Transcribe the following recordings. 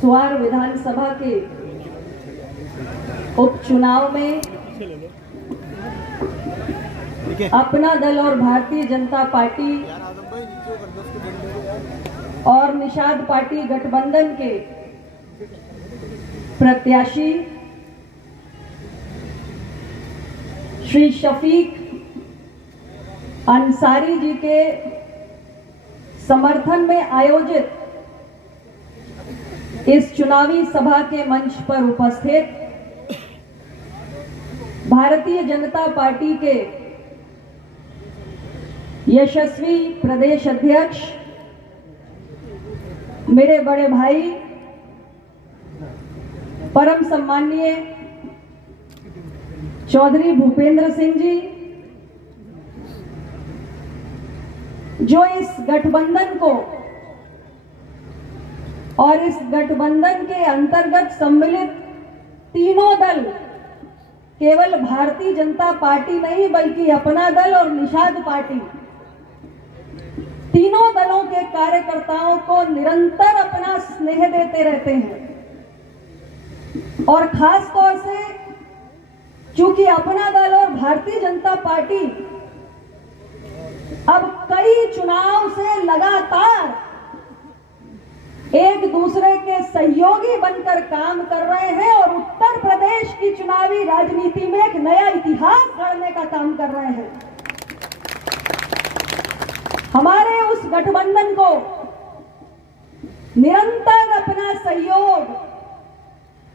स्वार विधानसभा के उपचुनाव में अपना दल और भारतीय जनता पार्टी और निषाद पार्टी गठबंधन के प्रत्याशी श्री शफीक अंसारी जी के समर्थन में आयोजित इस चुनावी सभा के मंच पर उपस्थित भारतीय जनता पार्टी के यशस्वी प्रदेश अध्यक्ष मेरे बड़े भाई परम सम्माननीय चौधरी भूपेंद्र सिंह जी, जो इस गठबंधन को और इस गठबंधन के अंतर्गत सम्मिलित तीनों दल, केवल भारतीय जनता पार्टी नहीं बल्कि अपना दल और निषाद पार्टी, तीनों दलों के कार्यकर्ताओं को निरंतर अपना स्नेह देते रहते हैं। और खास तौर से चूंकि अपना दल और भारतीय जनता पार्टी अब कई चुनाव से लगातार एक दूसरे के सहयोगी बनकर काम कर रहे हैं और उत्तर प्रदेश की चुनावी राजनीति में एक नया इतिहास गढ़ने का काम कर रहे हैं। हमारे उस गठबंधन को निरंतर अपना सहयोग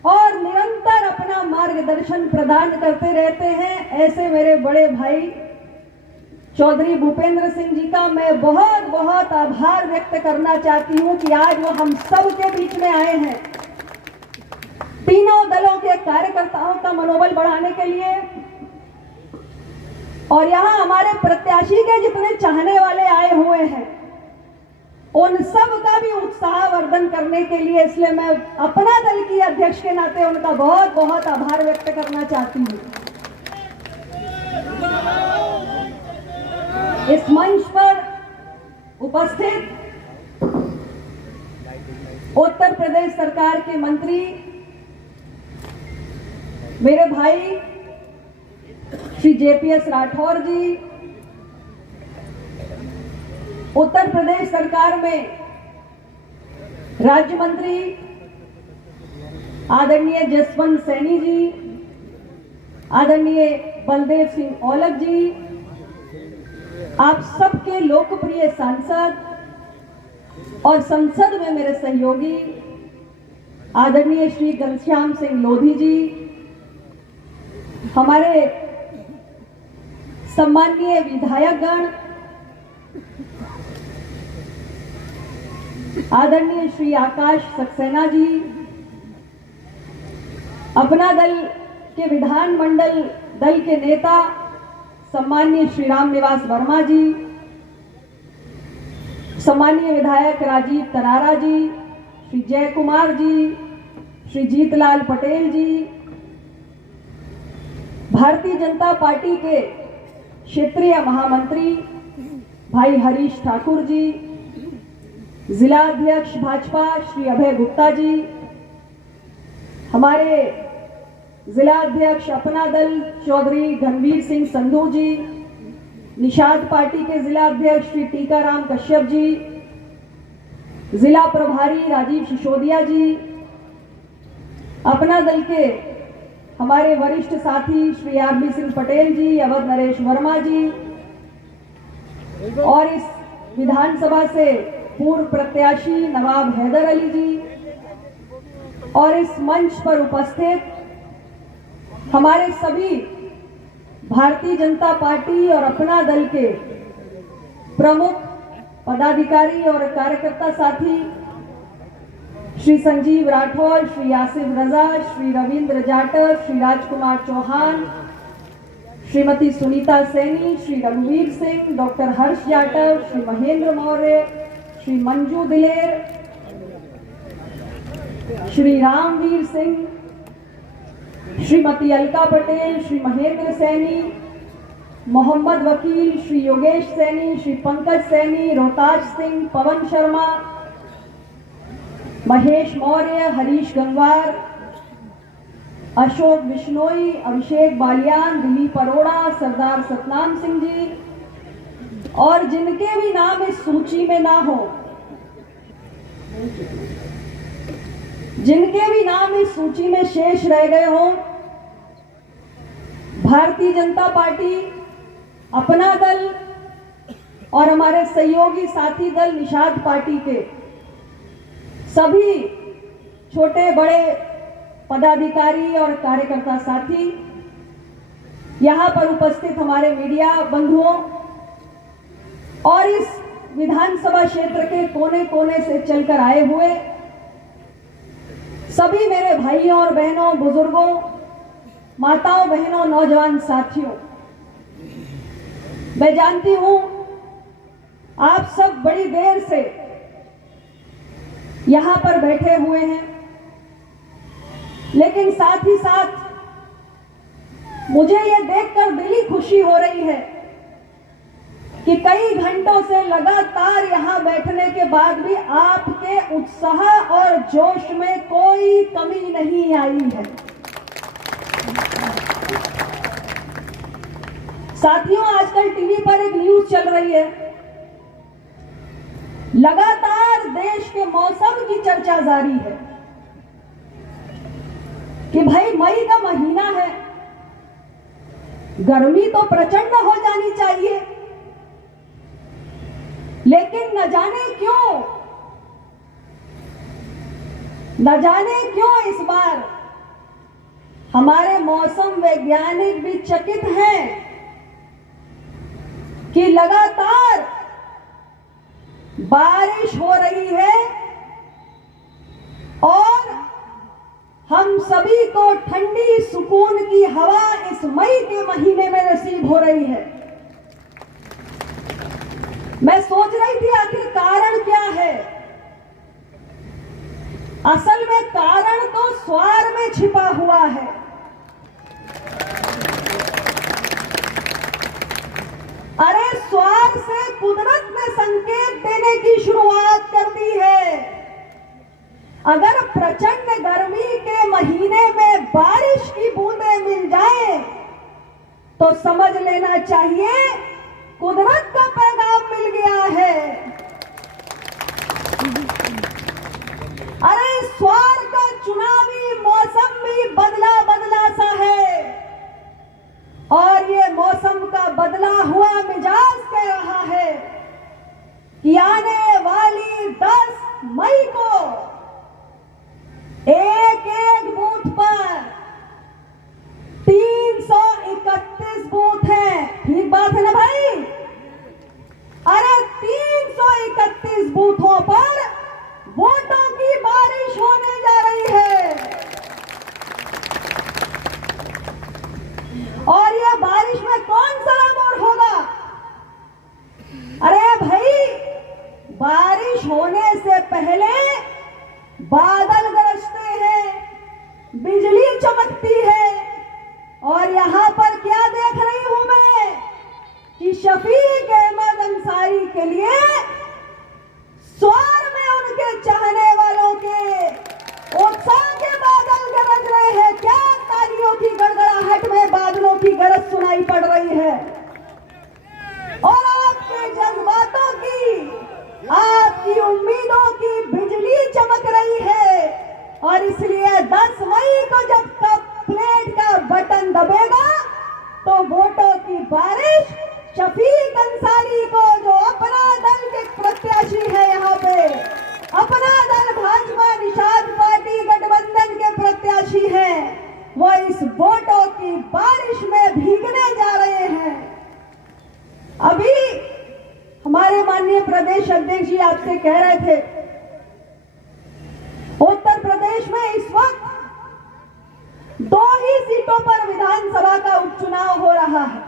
और निरंतर अपना मार्गदर्शन प्रदान करते रहते हैं, ऐसे मेरे बड़े भाई चौधरी भूपेंद्र सिंह जी का मैं बहुत बहुत आभार व्यक्त करना चाहती हूं कि आज वो हम सब के बीच में आए हैं, तीनों दलों के कार्यकर्ताओं का मनोबल बढ़ाने के लिए। और यहां हमारे प्रत्याशी के जितने चाहने वाले आए हुए हैं, उन सब का भी उत्साह वर्धन करने के लिए, इसलिए मैं अपना दल की अध्यक्ष के नाते उनका बहुत बहुत आभार व्यक्त करना चाहती हूं। इस मंच पर उपस्थित उत्तर प्रदेश सरकार के मंत्री मेरे भाई श्री JPS राठौर जी, उत्तर प्रदेश सरकार में राज्य मंत्री आदरणीय जसवंत सैनी जी, आदरणीय बलदेव सिंह औलख जी, आप सबके लोकप्रिय सांसद और संसद में मेरे सहयोगी आदरणीय श्री घनश्याम सिंह लोधी जी, हमारे सम्माननीय विधायकगण, आदरणीय श्री आकाश सक्सेना जी, अपना दल के विधानमंडल दल के नेता सम्माननीय श्री राम निवास वर्मा जी, सम्माननीय विधायक राजीव तरारा जी, श्री जय कुमार जी, श्री जीतलाल पटेल जी, भारतीय जनता पार्टी के क्षेत्रीय महामंत्री भाई हरीश ठाकुर जी, जिला अध्यक्ष भाजपा श्री अभय गुप्ता जी, हमारे जिला अध्यक्ष अपना दल चौधरी धनवीर सिंह संधू जी, निषाद पार्टी के जिला अध्यक्ष श्री टीकाराम कश्यप जी, जिला प्रभारी राजीव सिसोदिया जी, अपना दल के हमारे वरिष्ठ साथी श्री RB सिंह पटेल जी, अवध नरेश वर्मा जी, और इस विधानसभा से पूर्व प्रत्याशी नवाब हैदर अली जी, और इस मंच पर उपस्थित हमारे सभी भारतीय जनता पार्टी और अपना दल के प्रमुख पदाधिकारी और कार्यकर्ता साथी श्री संजीव राठौर, श्री आसिफ रजा, श्री रविंद्र जाटव, श्री राजकुमार चौहान, श्रीमती सुनीता सैनी, श्री रघुवीर सिंह, डॉक्टर हर्ष जाटव, श्री महेंद्र मौर्य, श्री मंजू दिलेर, श्री रामवीर सिंह, श्रीमती अलका पटेल, श्री महेंद्र सैनी, मोहम्मद वकील, श्री योगेश सैनी, श्री पंकज सैनी, रोहताज सिंह, पवन शर्मा, महेश मौर्य, हरीश गंगवार, अशोक बिश्नोई, अभिषेक बालियान, दिलीप अरोड़ा, सरदार सतनाम सिंह जी और जिनके भी नाम इस सूची में ना हो, जिनके भी नाम इस सूची में शेष रह गए हों, भारतीय जनता पार्टी, अपना दल और हमारे सहयोगी साथी दल निषाद पार्टी के सभी छोटे बड़े पदाधिकारी और कार्यकर्ता साथी, यहां पर उपस्थित हमारे मीडिया बंधुओं और इस विधानसभा क्षेत्र के कोने कोने से चलकर आए हुए सभी मेरे भाइयों और बहनों, बुजुर्गों, माताओं, बहनों, नौजवान साथियों, मैं जानती हूं आप सब बड़ी देर से यहां पर बैठे हुए हैं, लेकिन साथ ही साथ मुझे ये देखकर दिली खुशी हो रही है कि कई घंटों से लगातार यहां बैठने के बाद भी आपके उत्साह और जोश में कोई कमी नहीं आई है। साथियों, आजकल टीवी पर एक न्यूज चल रही है, लगातार देश के मौसम की चर्चा जारी है कि भाई मई का महीना है, गर्मी तो प्रचंड हो जानी चाहिए, लेकिन न जाने क्यों इस बार हमारे मौसम वैज्ञानिक भी चकित हैं कि लगातार बारिश हो रही है और हम सभी को ठंडी सुकून की हवा इस मई के महीने में नसीब हो रही है। मैं सोच रही थी आखिर कारण क्या है। असल में कारण तो स्वार में छिपा हुआ है। अरे स्वार से कुदरत ने संकेत देने की शुरुआत कर दी है। अगर प्रचंड गर्मी के महीने में बारिश की बूंदें मिल जाए तो समझ लेना चाहिए कुदरत का पैगाम मिल गया है। अरे स्वार का चुनावी मौसम भी बदला बदला सा है और ये मौसम का बदला हुआ मिजाज कह रहा है कि आने वाली 10 मई को एक एक बूथ पर 331 बूथ हैं। ठीक बात है ना भाई? अरे 331 बूथों पर वोटों की बारिश होने जा रही है और यह बारिश में कौन सा रंग होगा? अरे भाई, बारिश होने से पहले बादल गरजते हैं, बिजली चमकती है और यहां पर क्या देख रही हूं मैं कि शफीक अहमद अंसारी के लिए स्वार में उनके चाहने वालों के उत्साह के बादल गरज रहे हैं। क्या तालियों की गड़गड़ाहट में बादलों की गरज सुनाई पड़ रही है और आपके जज्बातों की, आपकी उम्मीदों की बिजली चमक रही है और इसलिए 10 मई को जब कप प्लेट का बटन दबेगा तो वोटों की बारिश शफीक अंसारी को, जो अपना दल के प्रत्याशी है, यहाँ पे अपना दल भाजपा निषाद पार्टी गठबंधन के प्रत्याशी हैं, वो इस वोटों की बारिश में भीगने जा रहे हैं। अभी हमारे माननीय प्रदेश अध्यक्ष जी आपसे कह रहे थे, उत्तर प्रदेश में इस वक्त 2 ही सीटों पर विधानसभा का उपचुनाव हो रहा है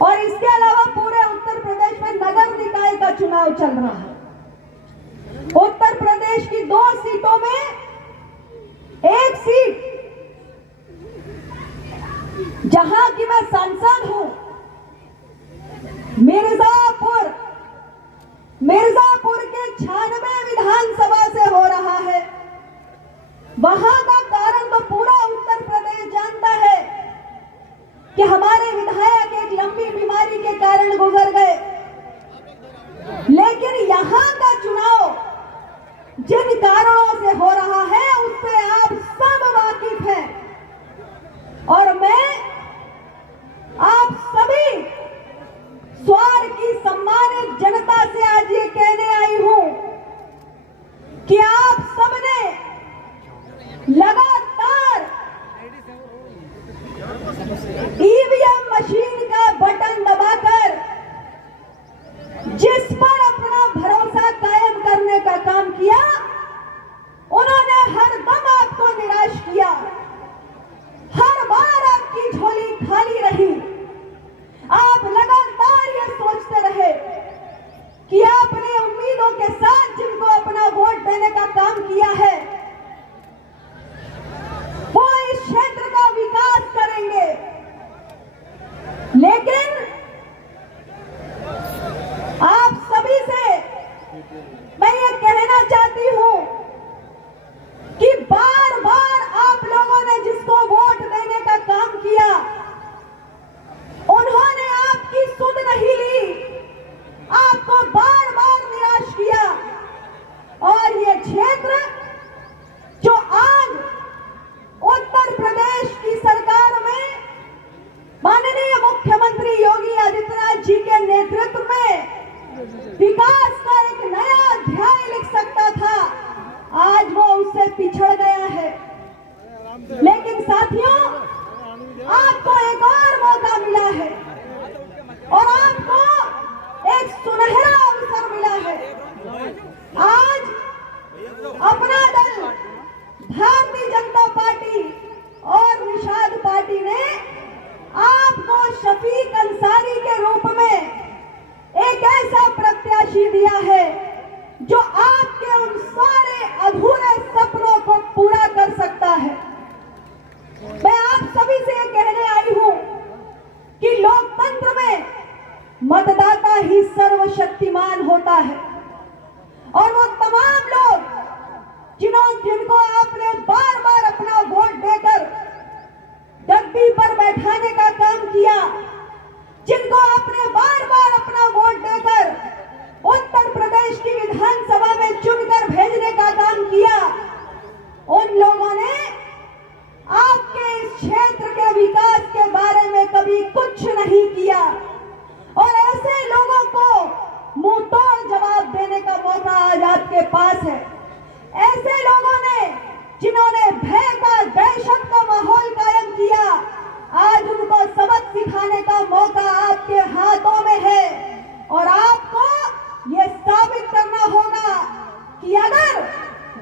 और इसके अलावा पूरे उत्तर प्रदेश में नगर निकाय का चुनाव चल रहा है। उत्तर प्रदेश की 2 सीटों में एक सीट जहां की मैं सांसद हूं, मिर्जापुर के 96 विधानसभा से वहां का कारण तो पूरा उत्तर प्रदेश जानता है कि हमारे विधायक एक लंबी बीमारी के कारण गुजर गए, लेकिन यहां का चुनाव जिन कारणों से हो रहा है उससे आप सब वाकिफ हैं। और मैं आप सभी स्वार की सम्मानित जनता से आज ये कहने आई हूं कि आप सबने लगातार ईवीएम मशीन का बटन दबाकर जिस पर अपना भरोसा कायम करने का काम किया, उन्होंने हर दम आपको निराश किया। हर बार आपकी झोली खाली रही। आप लगातार ये सोचते रहे कि आपने उम्मीदों के साथ जिनको अपना वोट देने का काम किया है वो इस क्षेत्र का विकास करेंगे, लेकिन आप सभी से मैं ये कहना चाहती हूं कि बार बार आप लोगों ने जिसको वोट देने का काम किया उन्होंने आपकी सुध नहीं ली, आपको बार बार निराश किया। और ये क्षेत्र जो आज उत्तर प्रदेश की सरकार में माननीय मुख्यमंत्री योगी आदित्यनाथ जी के नेतृत्व में विकास का एक नया अध्याय लिख सकता था, आज वो उससे पिछड़ गया है। लेकिन साथियों, आपको एक और मौका मिला है और आपको एक सुनहरा अवसर मिला है। आज अपना दल भारतीय जनता पार्टी और निषाद पार्टी ने आपको शफीक अंसारी के रूप में एक ऐसा प्रत्याशी दिया है जो आपके उन सारे अधूरे सपनों को पूरा कर सकता है। मैं आप सभी से ये कहने आई हूं कि लोकतंत्र में मतदाता ही सर्वशक्तिमान होता है और वो तमाम लोग जिनको आपने बार बार अपना वोट देकर गद्दी पर बैठाने का काम किया, जिनको आपने बार बार अपना वोट देकर उत्तर प्रदेश की विधानसभा में चुनकर भेजने का काम किया, उन लोगों ने आपके इस क्षेत्र के विकास के बारे में कभी कुछ नहीं किया। और ऐसे लोगों को मुंह तोड़ जवाब देने का मौका आज आपके पास है। ऐसे लोगों ने जिन्होंने भय का, दहशत का माहौल कायम किया, आज उनको सबक सिखाने का मौका आपके हाथों में है। और आपको ये साबित करना होगा कि अगर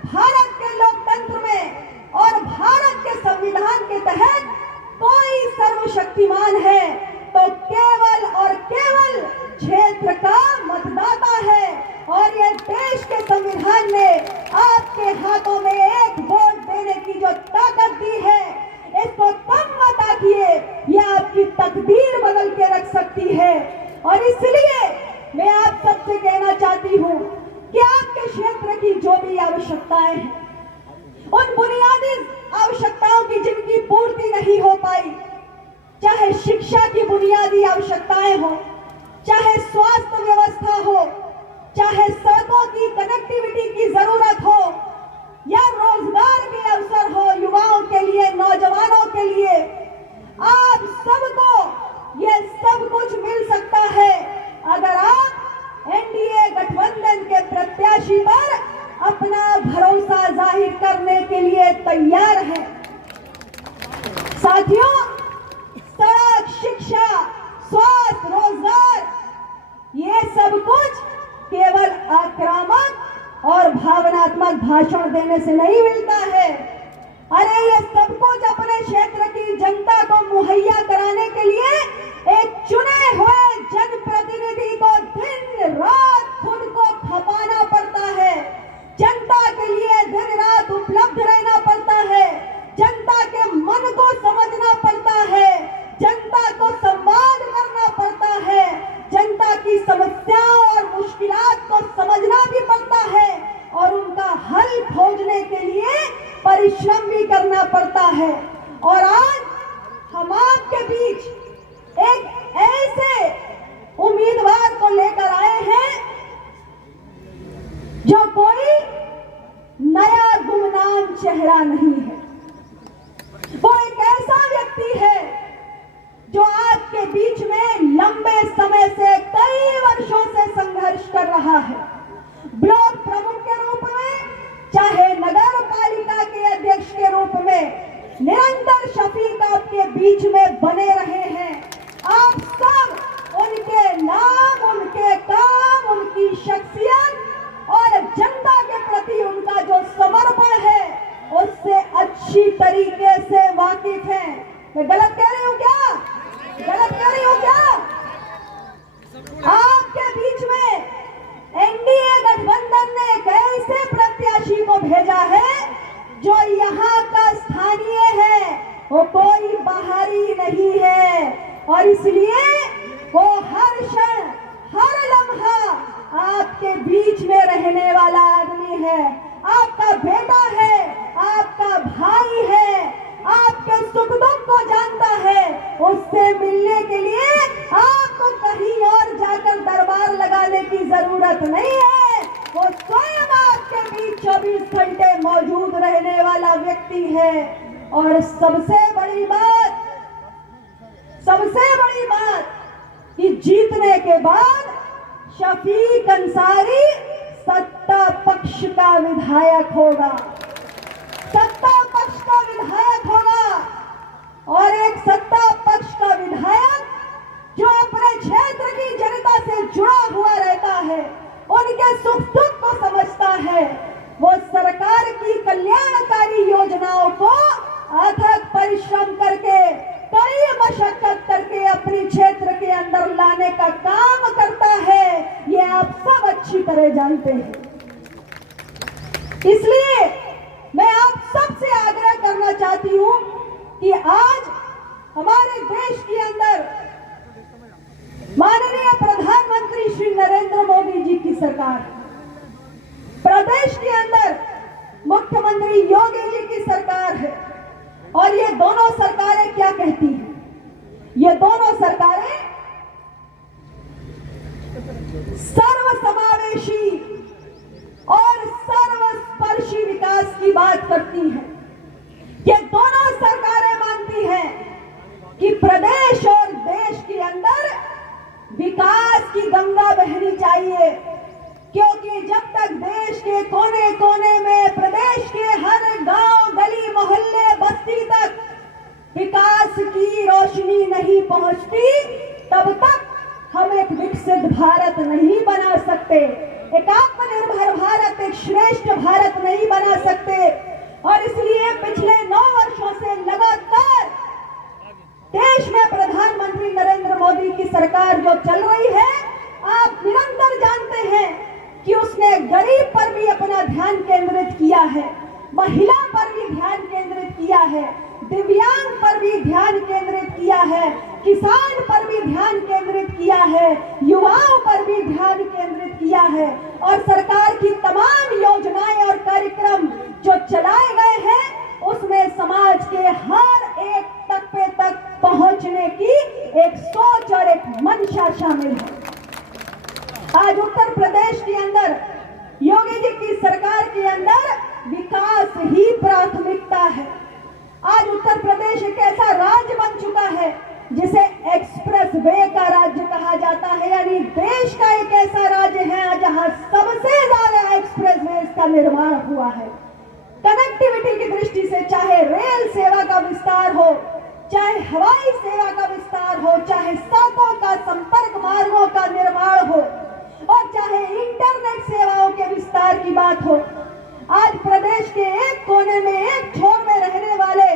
भारत के लोकतंत्र में और भारत के संविधान के तहत कोई सर्वशक्तिमान है तो केवल और केवल क्षेत्र का मतदाता है। और ये देश के संविधान ने आपके हाथों में एक वोट देने की जो ताकत दी है, इसको कम मत आंकिए, ये आपकी तकदीर बदल के रख सकती है। और इसलिए मैं आप सबसे कहना चाहती हूँ कि आपके क्षेत्र की जो भी आवश्यकताएं हैं, उन बुनियादी आवश्यकताओं की जिनकी पूर्ति नहीं हो पाई, चाहे शिक्षा की बुनियादी आवश्यकताएं हो, चाहे स्वास्थ्य व्यवस्था हो, चाहे सड़कों की कनेक्टिविटी की जरूरत हो, या रोजगार के अवसर हो युवाओं के लिए, नौजवानों के लिए, आप सबको ये सब कुछ मिल सकता है अगर आप एनडीए गठबंधन के प्रत्याशी पर अपना भरोसा जाहिर करने के लिए तैयार हैं। साथियों, सड़क, शिक्षा, स्वास्थ्य, रोजगार, ये सब कुछ केवल आक्रामक और भावनात्मक भाषण देने से नहीं मिलता है। अरे ये सब कुछ अपने क्षेत्र की जनता को मुहैया कराने के लिए एक चुने हुए जनप्रतिनिधि को दिन रात खुद को खपाना पड़ता है, जनता के लिए दिन रात उपलब्ध रहना पड़ता है, जनता के मन को समझना पड़ता है, जनता को संवाद करना पड़ता है, जनता की समस्याओं और मुश्किलात को समझना भी पड़ता है और उनका हल खोजने के लिए परिश्रम है। और आज हम आपके बीच एक ऐसे उम्मीदवार को लेकर आए हैं जो कोई नया गुमनाम चेहरा नहीं है। वो एक ऐसा व्यक्ति है जो आपके बीच में लंबे समय से, कई वर्षों से संघर्ष कर रहा है। ब्लॉक प्रमुख के रूप में, चाहे नगर पालिका के अध्यक्ष के रूप में, निरंतर शफीक आपके बीच में बने रहे हैं। आप सब उनके नाम, उनके काम, उनकी शख्सियत और जनता के प्रति उनका जो समर्पण है उससे अच्छी तरीके से वाकिफ हैं। मैं गलत कह रही हूं क्या? गलत कह रही हूं क्या? आपके बीच में एनडीए गठबंधन ने एक ऐसे प्रत्याशी को भेजा है जो यहाँ का स्थानीय है, वो कोई बाहरी नहीं है। और इसलिए वो हर क्षण, हर लम्हा आपके बीच में रहने वाला आदमी है, आपका बेटा है, आपका भाई है, आपके सुख दुख को जानता है। उससे मिलने के लिए आपको कहीं और जाकर दरबार लगाने की जरूरत नहीं है। वो स्वयं आपके बीच 24 घंटे मौजूद रहने वाला व्यक्ति है। और सबसे बड़ी बात कि जीतने के बाद शफीक अंसारी सत्ता पक्ष का विधायक होगा, सत्ता पक्ष का विधायक होगा। और एक सत्ता पक्ष का विधायक जो अपने क्षेत्र की जनता से जुड़ा हुआ रहता है, उनके सुख दुख को समझता है, वो सरकार की कल्याणकारी योजनाओं को अथक परिश्रम करके, कड़ी मशक्कत करके अपने क्षेत्र के अंदर लाने का काम करता है। ये आप सब अच्छी तरह जानते हैं। इसलिए मैं आप सबसे आग्रह करना चाहती हूं कि आज हमारे देश के अंदर माननीय प्रधानमंत्री श्री नरेंद्र मोदी जी की सरकार, प्रदेश के अंदर मुख्यमंत्री योगी जी की सरकार है। और ये दोनों सरकारें क्या कहती हैं? ये दोनों सरकारें सर्वसमावेशी और सर्वस्पर्शी विकास की बात करती हैं। ये दोनों सरकारें मानती हैं कि प्रदेश और देश के अंदर विकास की गंगा बहनी चाहिए, क्योंकि जब तक देश के कोने कोने में, प्रदेश के हर गांव, गली, मोहल्ले, बस्ती तक विकास की रोशनी नहीं पहुंचती, तब तक हम एक विकसित भारत नहीं बना सकते, एक आत्मनिर्भर भारत, एक श्रेष्ठ भारत नहीं बना सकते। और इसलिए पिछले 9 वर्षों से लगातार देश में प्रधानमंत्री नरेंद्र मोदी की सरकार जो चल रही है, आप निरंतर जानते हैं कि उसने गरीब पर भी अपना ध्यान केंद्रित किया है, महिला पर भी ध्यान केंद्रित किया है, दिव्यांग पर भी ध्यान केंद्रित किया है, किसान पर भी ध्यान केंद्रित किया है, युवाओं पर भी ध्यान केंद्रित किया है। और सरकार की तमाम योजनाएं और कार्यक्रम जो चलाए गए हैं, उसमें समाज के हर एक तबके तक पहुंचने की एक सोच और एक मंशा शामिल है। आज उत्तर प्रदेश के अंदर, योगी जी की सरकार के अंदर विकास ही प्राथमिकता है। आज उत्तर प्रदेश एक ऐसा राज्य बन चुका है जिसे एक्सप्रेस वे का राज्य कहा जाता है, यानी देश का एक ऐसा राज्य है जहां सबसे ज्यादा एक्सप्रेस वे का निर्माण हुआ है। कनेक्टिविटी की दृष्टि से चाहे रेल सेवा का विस्तार हो, चाहे हवाई सेवा का विस्तार हो, चाहे सड़कों का, संपर्क मार्गों का निर्माण हो, और चाहे इंटरनेट सेवाओं के विस्तार की बात हो, आज प्रदेश के एक कोने में, एक छोर में रहने वाले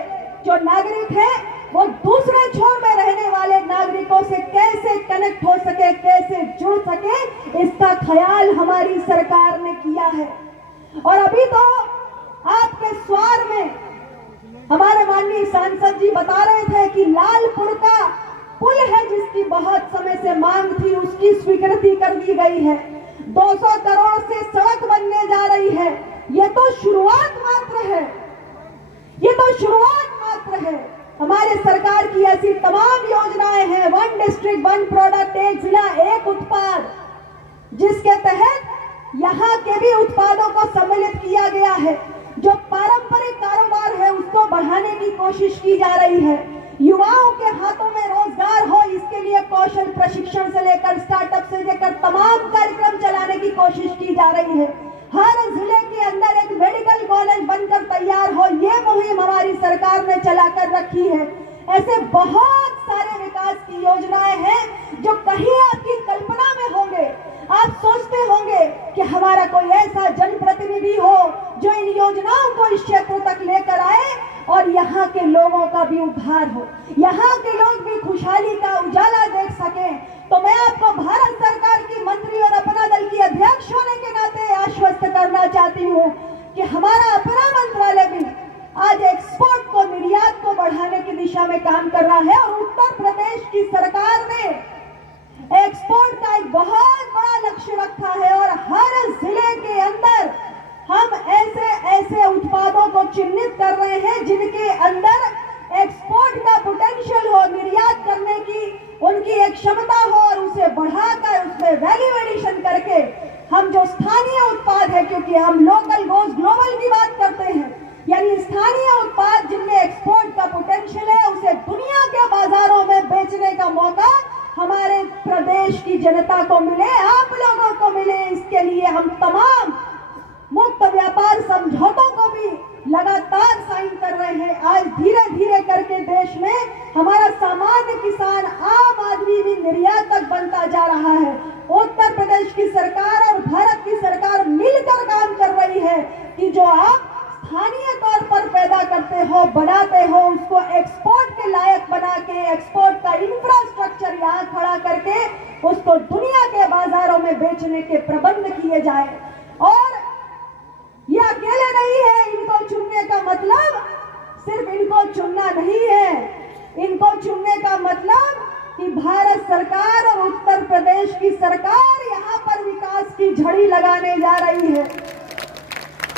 जो नागरिक हैं, वो दूसरे छोर में रहने वाले नागरिकों से कैसे कनेक्ट हो सके, कैसे जुड़ सके, इसका ख्याल हमारी सरकार ने किया है। और अभी तो आपके स्वार में हमारे माननीय सांसद जी बता रहे थे कि लालपुर का पुल है जिसकी बहुत समय से मांग थी, उसकी स्वीकृति कर दी गई है। 200 करोड़ से सड़क बनने जा रही है। ये तो शुरुआत मात्र है, ये तो शुरुआत मात्र यहाँ के भी उत्पादों को सम्मिलित किया गया है। जो पारंपरिक कारोबार है उसको बढ़ाने की कोशिश की जा रही है। युवाओं के हाथों में रोजगार हो, इसके लिए कौशल प्रशिक्षण से लेकर स्टार्टअप से लेकर तमाम कार्यक्रम चलाने की कोशिश की जा रही है। हर जिले के अंदर एक मेडिकल कॉलेज बनकर तैयार हो, ये मुहिम हमारी सरकार ने चलाकर रखी है। ऐसे बहुत सारे विकास की योजनाएं हैं जो कहीं आपकी कल्पना में होंगे। आप सोचते होंगे कि हमारा कोई ऐसा जनप्रतिनिधि हो जो इन योजनाओं को इस क्षेत्र तक लेकर आए और यहाँ के लोगों का भी उद्धार हो, यहाँ के लोग भी खुशहाली का उजाला देख सकें। तो मैं आपको भारत सरकार की मंत्री और अपना दल की अध्यक्ष होने के नाते आश्वस्त करना चाहती हूँ कि हमारा अपना मंत्रालय भी आज एक्सपोर्ट को, निर्यात को बढ़ाने की दिशा में काम कर रहा है। और उत्तर प्रदेश की सरकार ने एक्सपोर्ट का एक बहुत बड़ा लक्ष्य रखा है और हर जिले के अंदर हम ऐसे उत्पादों को चिन्हित कर रहे हैं जिनके अंदर एक्सपोर्ट का पोटेंशियल हो, निर्यात करने की उनकी एक क्षमता हो और उसे बढ़ाकर उसमें वैल्यू एडिशन करके हम जो स्थानीय उत्पाद है, क्योंकि हम लोकल गोज ग्लोबल की बात करते हैं, यानी स्थानीय उत्पाद जिनमें एक्सपोर्ट का पोटेंशियल है, उसे दुनिया के बाजारों में बेचने का मौका हमारे प्रदेश की जनता को मिले, आप लोगों को मिले। इसके लिए हम तमाम मुक्त व्यापार समझौतों को भी लगातार साइन कर रहे हैं। आज धीरे धीरे करके देश में हमारा सामान्य किसान, आम आदमी भी निर्यातक बनता जा रहा है। उत्तर प्रदेश की सरकार और भारत की सरकार मिलकर काम कर रही है कि जो आप स्थानीय तौर पर पैदा करते हो, बनाते हो, उसको एक्सपोर्ट के लायक बना के, एक्सपोर्ट का इंफ्रास्ट्रक्चर यहाँ खड़ा करके उसको दुनिया के बाजारों में बेचने के प्रबंध किए जाए। और ये अकेले नहीं है, इनको चुनने का मतलब सिर्फ इनको चुनना नहीं है, इनको चुनने का मतलब कि भारत सरकार और उत्तर प्रदेश की सरकार यहाँ पर विकास की झड़ी लगाने जा रही है।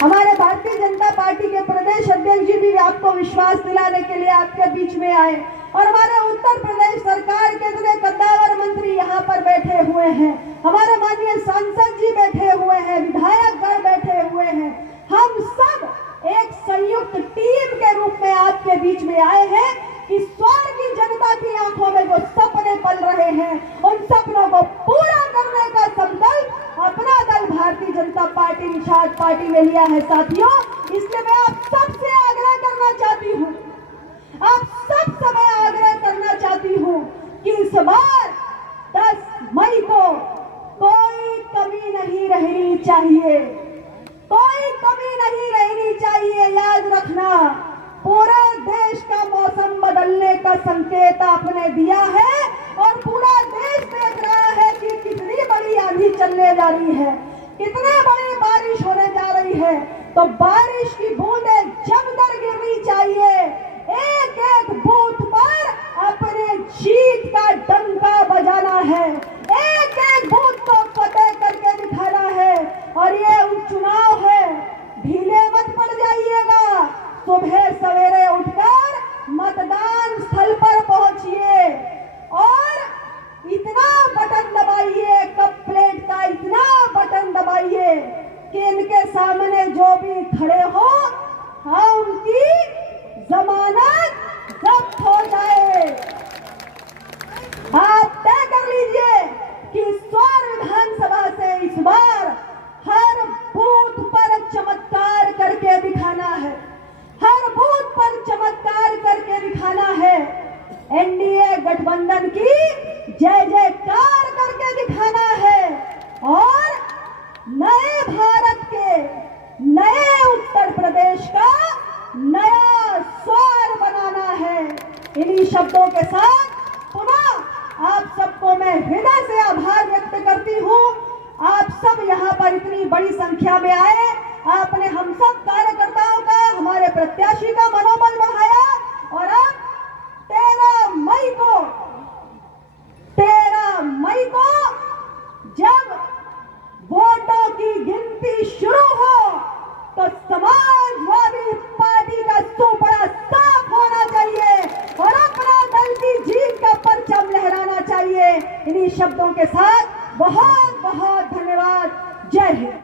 हमारे भारतीय जनता पार्टी के प्रदेश अध्यक्ष जी भी आपको विश्वास दिलाने के लिए आपके बीच में आए और हमारे उत्तर प्रदेश सरकार के इतने कद्दावर मंत्री यहाँ पर बैठे हुए हैं, हमारे माननीय सांसद जी बैठे हुए हैं, विधायकगण बैठे हुए हैं। हम सब एक संयुक्त टीम के रूप में आपके बीच में आए हैं कि स्वर्ग की जनता की आंखों में जो सपने पल रहे हैं, उन सपनों को पूरा करने का संकल्प अपना दल भारतीय जनता पार्टी निषाद पार्टी ने लिया है। साथियों, इसलिए मैं आप सबसे आग्रह करना चाहती हूँ, आप सबसे मैं आग्रह करना चाहती हूँ कि इस बार 10 मई को कोई कमी नहीं रहनी चाहिए, कोई कमी नहीं रहनी चाहिए। याद रखना, पूरे देश का मौसम बदलने का संकेत आपने दिया है और पूरा देश देख रहा है कि कितनी बड़ी आंधी चलने जा रही है, कितनी बड़ी बारिश होने जा रही है। तो बारिश की बूंदें जमकर गिरनी चाहिए। एक एक बूथ पर अपने जीत का डंका बजाना है, एक एक बूथ को फतेह करके दिखाना है। और ये चुनाव है, ढीले मत पड़ जाइएगा, सुबह सवेरे उठकर मतदान स्थल पर पहुंचिए और इतना बटन दबाइए, कप प्लेट का इतना बटन दबाइए कि इनके सामने जो भी खड़े हो, हाँ, उनकी जमानत जब्त हो जाए। आप तय कर लीजिए कि स्वर विधानसभा से इस बार हर बूथ पर चमत्कार करके दिखाना है, हर बूथ पर चमत्कार करके दिखाना है। एनडीए गठबंधन की जय जयकार करके दिखाना है और नए भारत के, नए उत्तर प्रदेश का नया स्वर बनाना है। इन्हीं शब्दों के साथ पुनः आप सबको मैं हृदय से आभार व्यक्त करती हूँ। आप सब यहाँ पर इतनी बड़ी संख्या में आए, आपने हम सब कार्यकर्ताओं का, हमारे प्रत्याशी का मनोबल बढ़ाया और अब 13 मई को जब वोटों की गिनती शुरू हो तो समाजवादी पार्टी का सुपड़ा साफ होना चाहिए और अपना दल की जीत का परचम लहराना चाहिए। इन्हीं शब्दों के साथ बहुत बहुत धन्यवाद। जय हिंद।